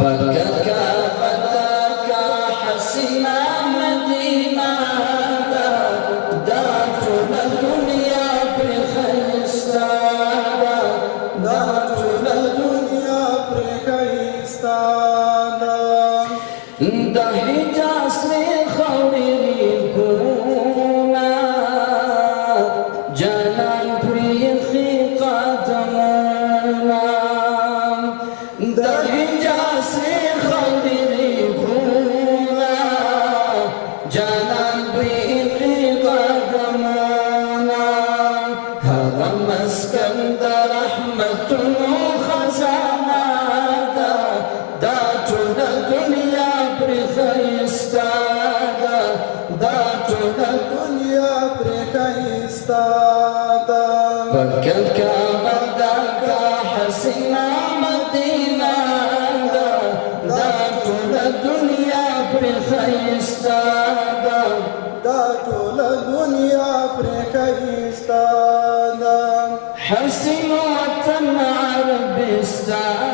پککا بدکا حسینا مدینہ دا دا ټول دنیا پر خیستا دا ټول دنیا پر خیستا دا حجاز ری خوری ګونا جانان پریخی قدمنا دا حجاز ری خوری ګونا جانان پریخی قدمنا هغه مسکن دا رحمتونو خزانه دا دا ټول دنیا پر خیستا دا ټول دنیا پر خیستا پککا بدکا حسینا مدینہ دا ټول دنیا پر خیستا دا ټول دنیا پر خیستا حسین وطن عربستان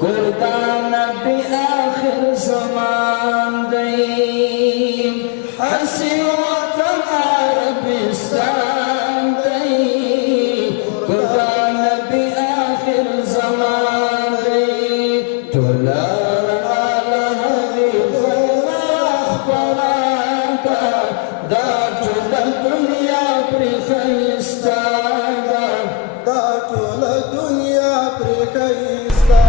قربان نبی آخر زمان دی حسین وطن عربستان دی قربان نبی آخر زمان دی دولار آلہ غیبون اخبراتا دا ټول دنیا پر خیستا دا ټول دنیا پر خیستا